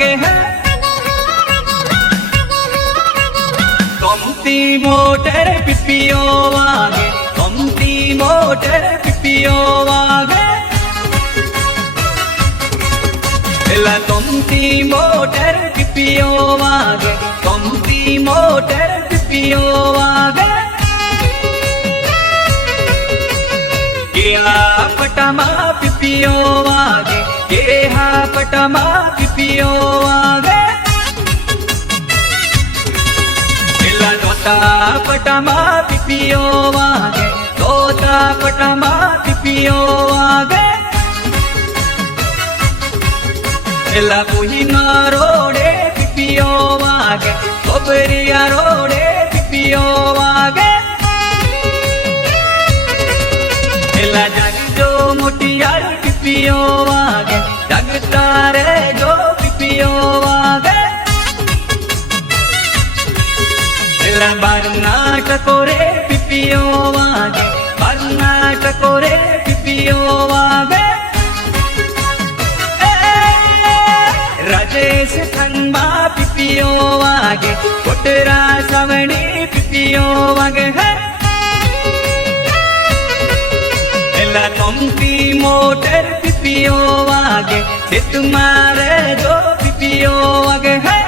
वागे है कमती मोटर पिपियो वागे कमती मोटर पिपियो वागे एला कमती मोटर पिपियो वागे कमती मोटर पिपियो वागे केहा पटामा पिपियो वागे केहा पटामा पिपियो वागे एला तोता पटामा पिपियो वागे तोता पटामा पिपियो वागे एला पुहिना रोडे पिपियो वागे कोबरिया रोडे पिपियो वागे एला जागजो मोटियार पिपियो वागे जागता रे जो पिपियो वागे एला कर्नाटको रे पिपियो वागे कर्नाटको रे पिपियो वागे राजेश खंबा पिपियो वागे कोटरा सवणी पिपियो वागे है एला कमती मोटर पिपियो वागे से तुम्हारे जो पिपियो वागे है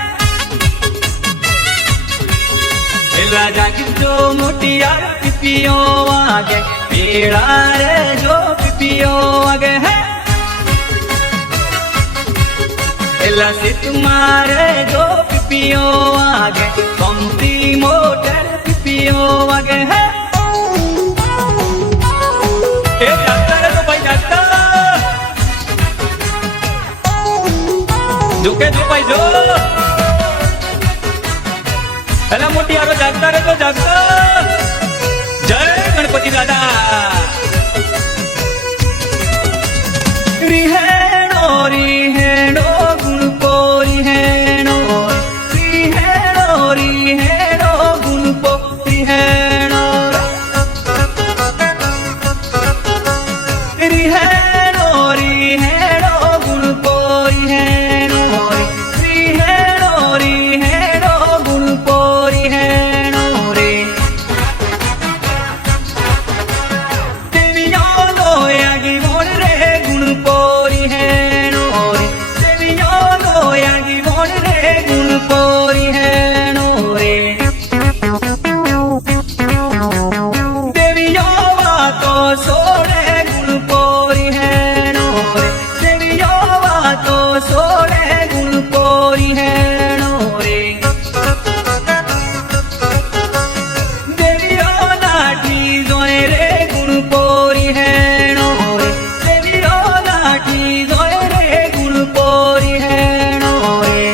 एला जागजो मोटियार पिपियो वागे पेड़ा रे जो पिपियो वागे है एला से तुम्हारे जो पिपियो वागे कमती मोटर पिपियो वागे है जाता रे तो भाई जाता झुके जो भाई जो एला मोटी आरो जाता रे तो जाता जय गणपति दादा रिहेणो रिहेणो गुणपोरी हेणो रिहेणो गुणपोरी हेणो रिहेणो रिहेणो गुणपोरी हेणो रिहेणो गुणपोरी हेणो रे देवियो लोयागी मोड़ रे गुणपोरी हेणो रे देवियो लोयागी मोड़ रे गुणपोरी हेणो रे देवियो वातो सोड़े गुणपोरी हेणो रे देवियो वातो सोड़े गुणपोरी हेणो रे देवियो लाठी जोए रे गुणपोरी हेणो रे देवियो लाठी जोए रे गुणपोरी हेणो रे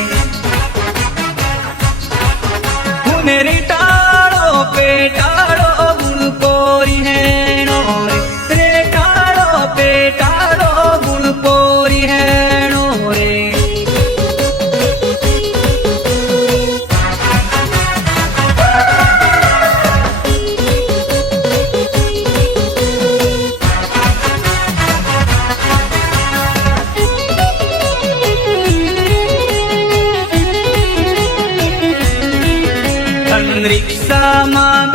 मेरी टाड़ो पेटाड़ो गुणपोरी हेणो रे टाड़ो पेटाड़ो गुणपोरी हेणो रे रिक्शा मां